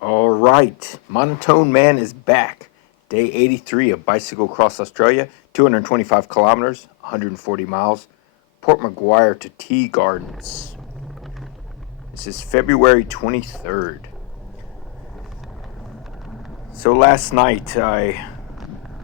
All right, Monotone Man is back. Day 83 of Bicycle Across Australia, 225 kilometers, 140 miles, Port Macquarie to Tea Gardens. This is February 23rd. So last night I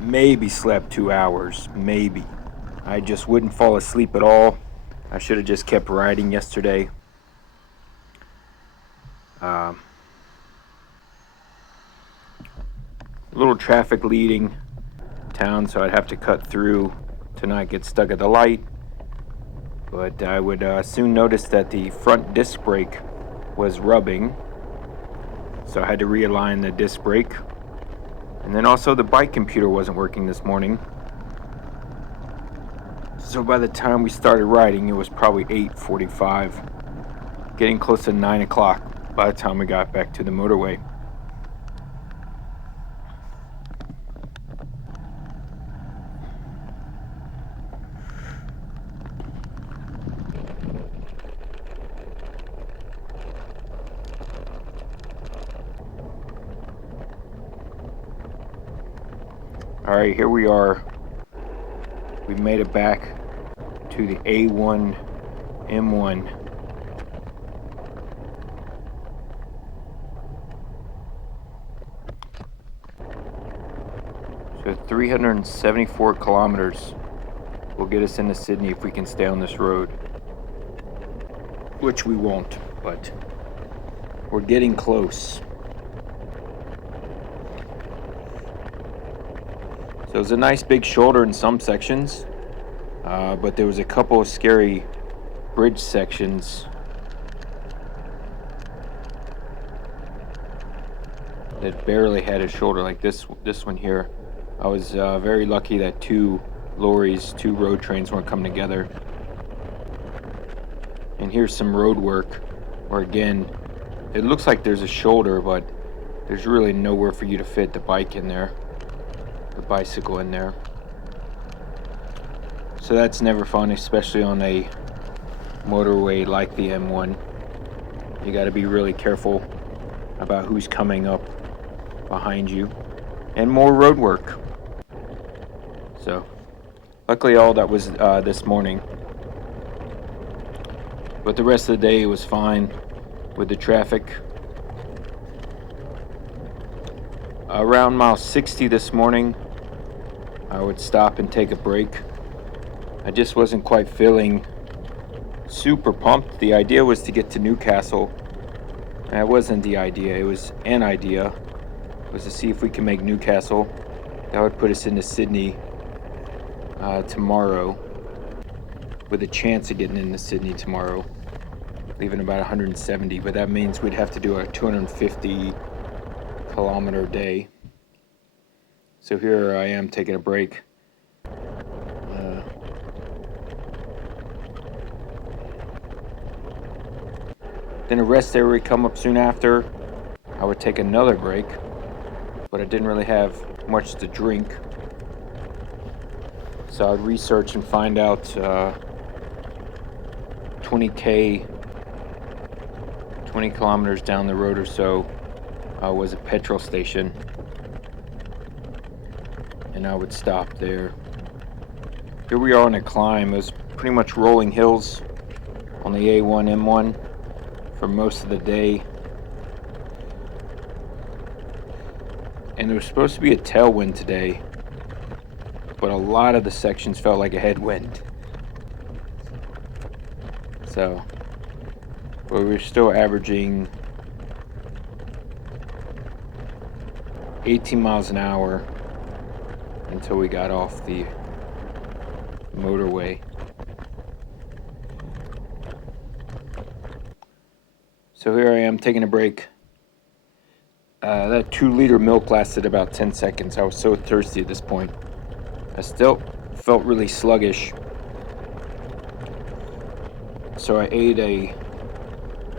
maybe slept 2 hours, maybe. I just wouldn't fall asleep at all. I should have just kept riding yesterday. Little traffic leading town, so I'd have to cut through to not get stuck at the light. But I would soon notice that the front disc brake was rubbing, so I had to realign the disc brake. And then also the bike computer wasn't working this morning. So by the time we started riding, it was probably 8:45, getting close to 9 o'clock by the time we got back to the motorway. Alright, here we are. We made it back to the A1 M1. So 374 kilometers will get us into Sydney if we can stay on this road. Which we won't, but we're getting close. So it was a nice big shoulder in some sections, but there was a couple of scary bridge sections that barely had a shoulder, like this one here. I was very lucky that two road trains weren't coming together. And here's some road work where, again, it looks like there's a shoulder, but there's really nowhere for you to fit the bike in there, the bicycle in there. So that's never fun, especially on a motorway like the M1. You got to be really careful about who's coming up behind you, and more road work. So luckily all that was this morning, but the rest of the day was fine with the traffic. Around mile 60 this morning, I would stop and take a break. I just wasn't quite feeling super pumped. The idea was to get to Newcastle, and it wasn't the idea, it was an idea. It was to see if we can make Newcastle. That would put us into Sydney tomorrow, with a chance of getting into Sydney tomorrow, leaving about 170, but that means we'd have to do a 250 kilometer day. So here I am taking a break. Then a rest area would come up soon after. I would take another break, but I didn't really have much to drink. So I'd research and find out 20 kilometers down the road or so was a petrol station, and I would stop there. Here we are on a climb. It was pretty much rolling hills on the A1 M1 for most of the day, and there was supposed to be a tailwind today, but a lot of the sections felt like a headwind. So, but we were still averaging 18 miles an hour until we got off the motorway. So here I am taking a break. That 2-liter milk lasted about 10 seconds. I was so thirsty at this point. I still felt really sluggish. So I ate a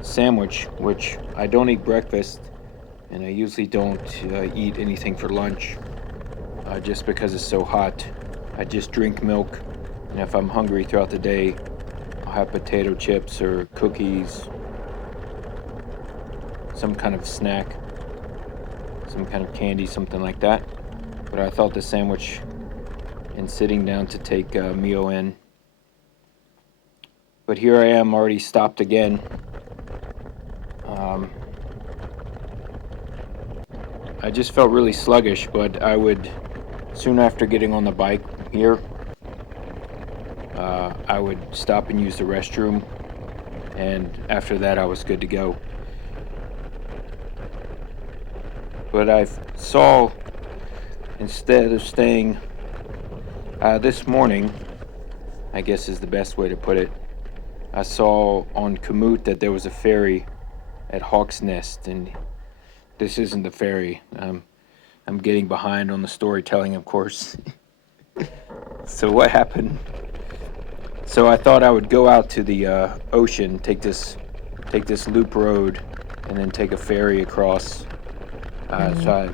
sandwich, which I don't eat breakfast, and I usually don't eat anything for lunch, just because it's so hot. I just drink milk, and if I'm hungry throughout the day, I'll have potato chips or cookies, some kind of snack. some kind of candy, something like that. But I thought the sandwich and sitting down to take Mio in. But here I am, already stopped again. I just felt really sluggish, but I would, soon after getting on the bike here, I would stop and use the restroom, and after that I was good to go. But I saw, instead of staying this morning, I guess is the best way to put it, I saw on Komoot that there was a ferry at Hawk's Nest, and this isn't the ferry. I'm getting behind on the storytelling, of course. So what happened? So I thought I would go out to the ocean, take this loop road, and then take a ferry across. So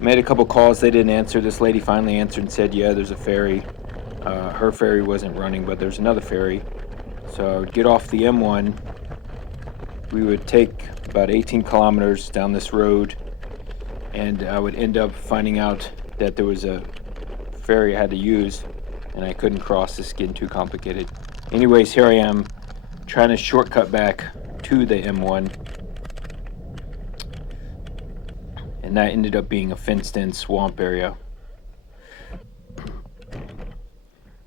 I made a couple calls. They didn't answer. This lady finally answered and said, "Yeah, there's a ferry." Her ferry wasn't running, but there's another ferry. So I would get off the M1. We would take about 18 kilometers down this road, and I would end up finding out that there was a ferry I had to use, and I couldn't cross. This is getting too complicated. Anyways, here I am trying to shortcut back to the M1, and that ended up being a fenced-in swamp area.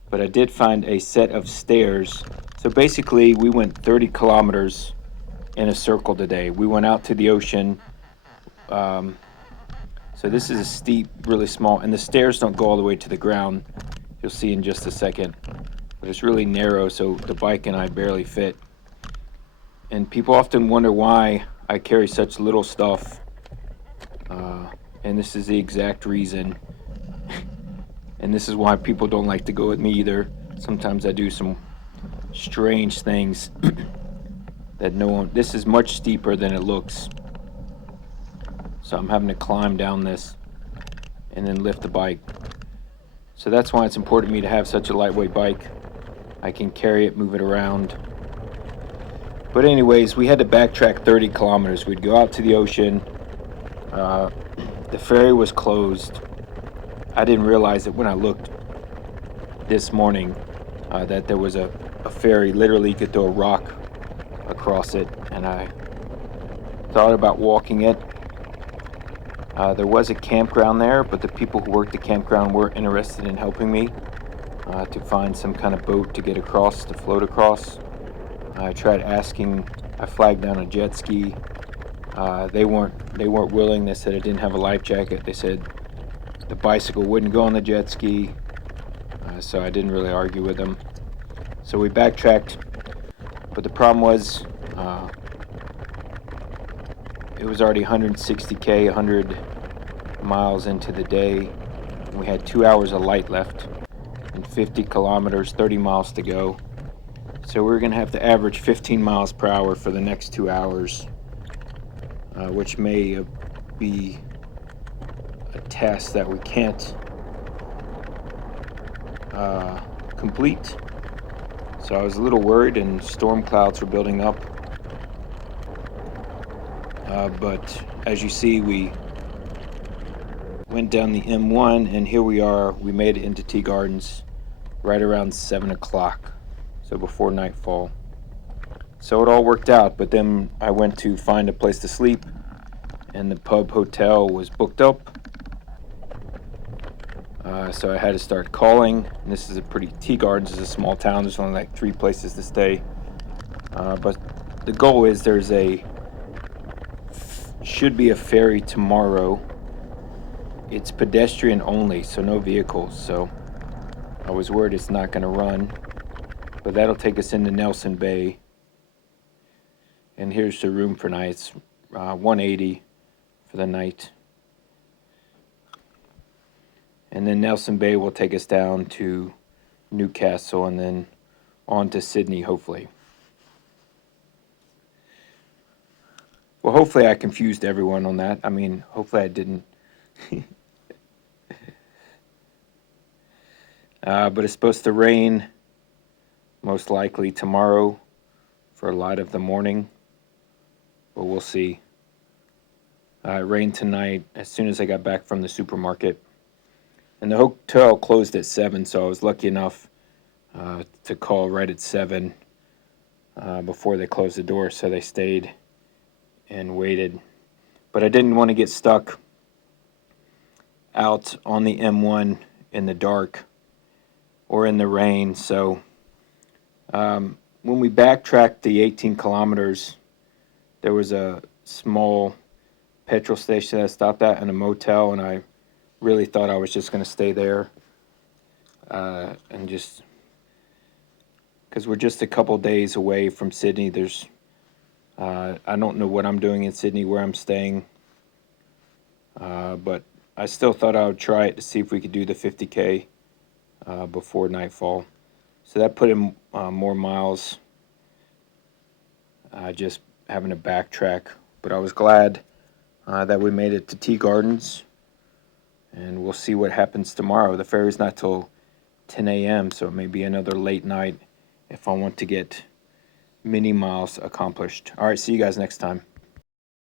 But I did find a set of stairs. So basically, we went 30 kilometers in a circle today. We went out to the ocean. So this is a steep, really small, and the stairs don't go all the way to the ground. You'll see in just a second. But it's really narrow, so the bike and I barely fit. And people often wonder why I carry such little stuff. And this is the exact reason. And this is why people don't like to go with me either. Sometimes I do some strange things that no one... This is much steeper than it looks. So I'm having to climb down this and then lift the bike. So that's why it's important to me to have such a lightweight bike. I can carry it, move it around. But anyways, we had to backtrack 30 kilometers. We'd go out to the ocean. The ferry was closed. I didn't realize it when I looked this morning that there was a ferry. Literally, you could throw a rock across it, and I thought about walking it. There was a campground there, but the people who worked the campground weren't interested in helping me to find some kind of boat to get across, to float across. I tried asking. I flagged down a jet ski. They weren't willing. They said I didn't have a life jacket. They said the bicycle wouldn't go on the jet ski. So I didn't really argue with them. So we backtracked, but the problem was it was already 160K, 100 miles into the day, and we had 2 hours of light left and 50 kilometers, 30 miles to go. So we're going to have to average 15 miles per hour for the next 2 hours, which may be a task that we can't complete. So I was a little worried, and storm clouds were building up. But as you see, we went down the M1, and here we are. We made it into Tea Gardens right around 7 o'clock, so before nightfall. So it all worked out, but then I went to find a place to sleep, and the pub hotel was booked up. So I had to start calling. And this is Tea Gardens is a small town. There's only like 3 places to stay. But the goal is should be a ferry tomorrow. It's pedestrian only, so no vehicles. So I was worried it's not going to run. But that'll take us into Nelson Bay. And here's the room for nights, $180 for the night. And then Nelson Bay will take us down to Newcastle and then on to Sydney, hopefully. Well, hopefully I confused everyone on that. I mean, hopefully I didn't. But it's supposed to rain most likely tomorrow for a lot of the morning. But we'll see. It rained tonight as soon as I got back from the supermarket. And the hotel closed at 7, so I was lucky enough to call right at 7 before they closed the door, so they stayed and waited. But I didn't want to get stuck out on the M1 in the dark or in the rain, so when we backtracked the 18 kilometers, there was a small petrol station that I stopped at and a motel, and I really thought I was just going to stay there and just because we're just a couple days away from Sydney. There's I don't know what I'm doing in Sydney, where I'm staying, but I still thought I would try it to see if we could do the 50K before nightfall. So that put in more miles, just having to backtrack. But I was glad that we made it to Tea Gardens, and we'll see what happens tomorrow. The ferry's not till 10 a.m., so it may be another late night if I want to get mini miles accomplished. All right, see you guys next time.